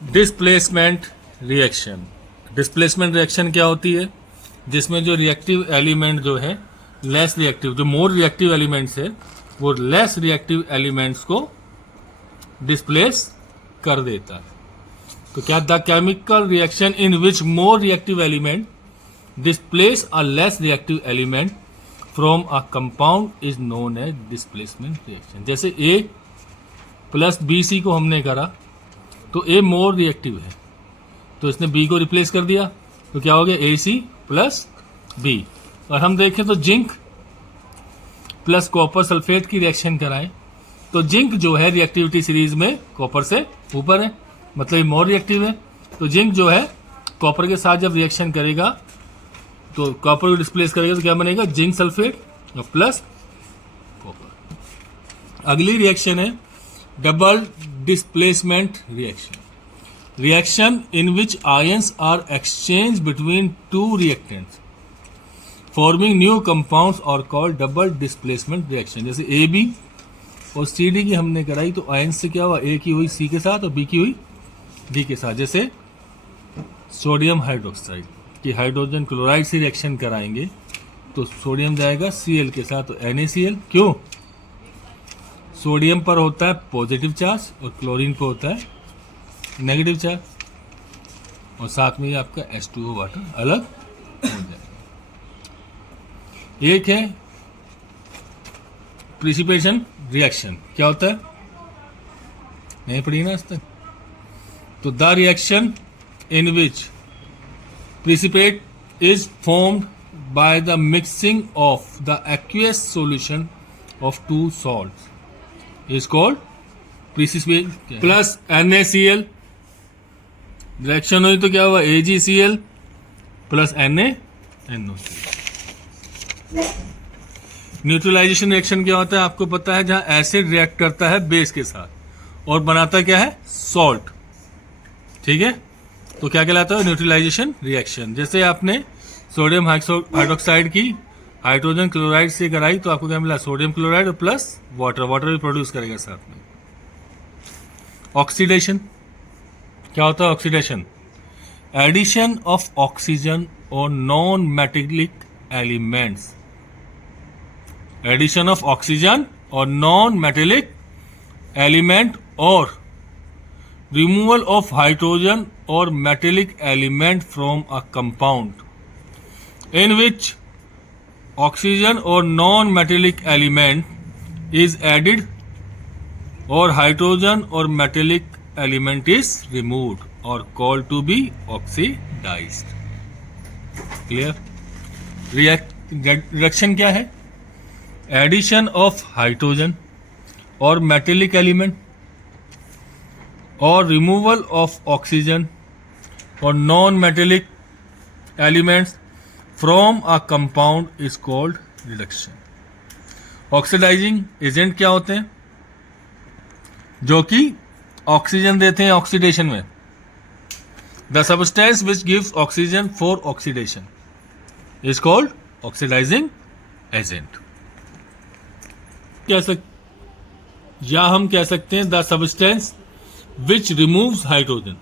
Displacement reaction. Displacement reaction क्या होती है? जिसमें जो रिएक्टिव एलिमेंट जो है लेस रिएक्टिव, जो मोर रिएक्टिव एलिमेंट्स है वो लेस रिएक्टिव एलिमेंट्स को डिस्प्लेस कर देता है। तो क्या the chemical reaction in which more reactive element displace a less reactive element from a compound is known as displacement reaction. जैसे ए प्लस बी सी को हमने करा तो ए मोर रिएक्टिव है तो इसने बी को रिप्लेस कर दिया, तो क्या हो गया ए सी प्लस बी। और हम देखें तो जिंक प्लस कॉपर सल्फेट की रिएक्शन कराएं तो जिंक जो है रिएक्टिविटी सीरीज में कॉपर से ऊपर है, मतलब ये मोर रिएक्टिव है। तो जिंक जो है कॉपर के साथ जब रिएक्शन करेगा तो कॉपर को डिस्प्लेस करेगा तो क्या बनेगा जिंक सल्फेट और प्लस कॉपर। अगली रिएक्शन है double displacement reaction. Reaction in which ions are exchange between two reactants forming new compounds और कॉल्ड डबल डिस्प्लेसमेंट रिएक्शन। जैसे ए बी और सी डी की हमने कराई तो आयंस से क्या हुआ, ए की हुई सी के साथ और बी की हुई डी के साथ। जैसे सोडियम हाइड्रोक्साइड की हाइड्रोजन क्लोराइड से रिएक्शन कराएंगे तो सोडियम जाएगा Cl के साथ तो NaCl। क्यों? सोडियम पर होता है पॉजिटिव चार्ज और क्लोरीन पर होता है नेगेटिव चार्ज और साथ में ही आपका H2O वाटर अलग हो जाएगा। एक है प्रिसिपिटेशन रिएक्शन। क्या होता है? नहीं पढ़ी ना आज तक? तो the reaction in which precipitate is formed by the mixing of the aqueous solution of two salts is called precipitate plus NaCl। Reaction हुई तो क्या हुआ AgCl plus NaNOCl। Neutralisation reaction क्या होता है आपको पता है, जहां एसिड रिएक्ट करता है बेस के साथ और बनाता क्या है सॉल्ट। ठीक है, तो क्या कहलाता है न्यूट्रलाइजेशन रिएक्शन। जैसे आपने सोडियम हाइड्रोक्साइड की हाइड्रोजन क्लोराइड से कराई तो आपको क्या मिला सोडियम क्लोराइड और प्लस वाटर, वाटर भी प्रोड्यूस करेगा साथ में। ऑक्सीडेशन क्या होता है? ऑक्सीडेशन एडिशन ऑफ ऑक्सीजन और non metallic elements. Addition of oxygen और नॉन मेटेलिक एलिमेंट और removal of hydrogen or metallic element from a compound in which oxygen or non-metallic element is added or hydrogen or metallic element is removed or called to be oxidized। Clear? Reaction क्या है? Addition of hydrogen or metallic element और removal of oxygen और non metallic elements from a compound is called reduction. Oxidising agent क्या होते हैं? जो कि oxygen देते हैं ऑक्सीडेशन में। The substance which gives oxygen for oxidation is called oxidising agent. या हम कह सकते हैं the substance which removes hydrogen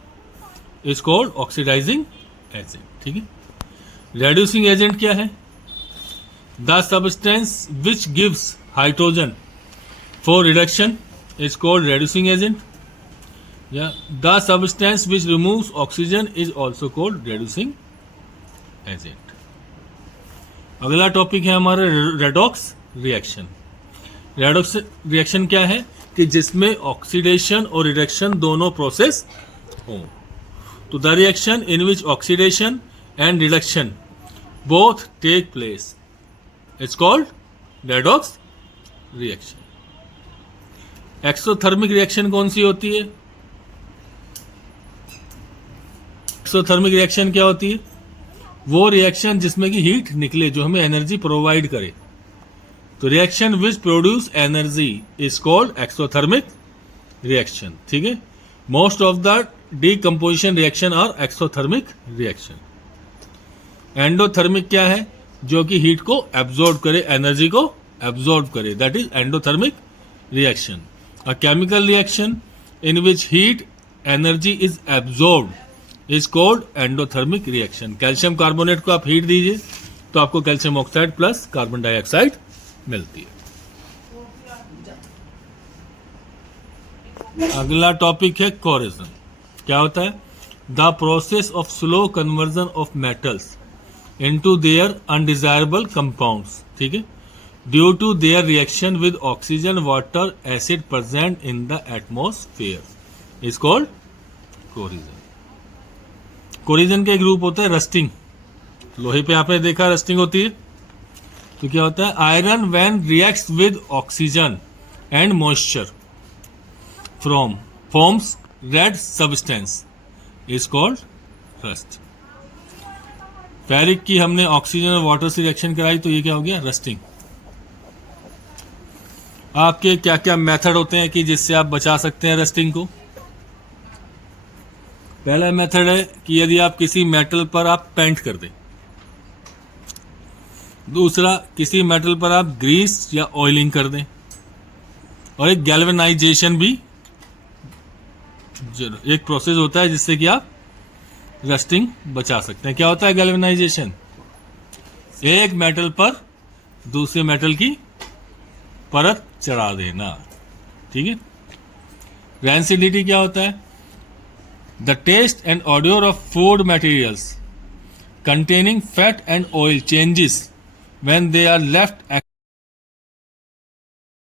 is called oxidizing agent। ठीक है, reducing agent क्या है? The substance which gives hydrogen for reduction is called reducing agent। Yeah, the substance which removes oxygen is also called reducing agent। अगला topic है हमारा redox reaction. Redox reaction क्या है कि जिसमें ऑक्सीडेशन और रिडक्शन दोनों प्रोसेस हो। तो the reaction in which oxidation and reduction both take place it's called redox reaction. Exothermic reaction कौन सी होती है? एक्सोथर्मिक रिएक्शन क्या होती है? वो रिएक्शन जिसमें कि हीट निकले, जो हमें एनर्जी प्रोवाइड करे। तो reaction which produce energy is called exothermic reaction. ठीक है, most of the decomposition reaction are exothermic reaction. Endothermic क्या है? जो कि हीट को एब्जॉर्ब करे, एनर्जी को एब्जॉर्ब करे, that is endothermic reaction. A chemical reaction in which heat energy is absorbed is called endothermic reaction. Calcium carbonate को आप हीट दीजिए तो आपको calcium oxide plus carbon dioxide मिलती है। अगला टॉपिक है कोरोजन। क्या होता है? The process of slow conversion of metals into their undesirable compounds, ठीक है, due to their reaction with oxygen water acid present in the atmosphere is called corrosion. Corrosion का एक रूप होता है रस्टिंग। लोहे पे आपने देखा रस्टिंग होती है, तो क्या होता है? Iron when reacts with oxygen and moisture from forms red substance is called rust. Ferric की हमने ऑक्सीजन और वाटर से रिएक्शन कराई तो ये क्या हो गया? रस्टिंग। आपके क्या क्या मेथड होते हैं कि जिससे आप बचा सकते हैं रस्टिंग को? पहला मेथड है कि यदि आप किसी मेटल पर आप पेंट कर दें। दूसरा, किसी मेटल पर आप ग्रीस या ऑयलिंग कर दें। और एक गैल्वेनाइजेशन भी एक प्रोसेस होता है जिससे कि आप रस्टिंग बचा सकते हैं। क्या होता है गैल्वेनाइजेशन? एक मेटल पर दूसरे मेटल की परत चढ़ा देना, ठीक है। रैंसिडिटी क्या होता है? The taste and odour of food materials containing fat and oil changes when they are left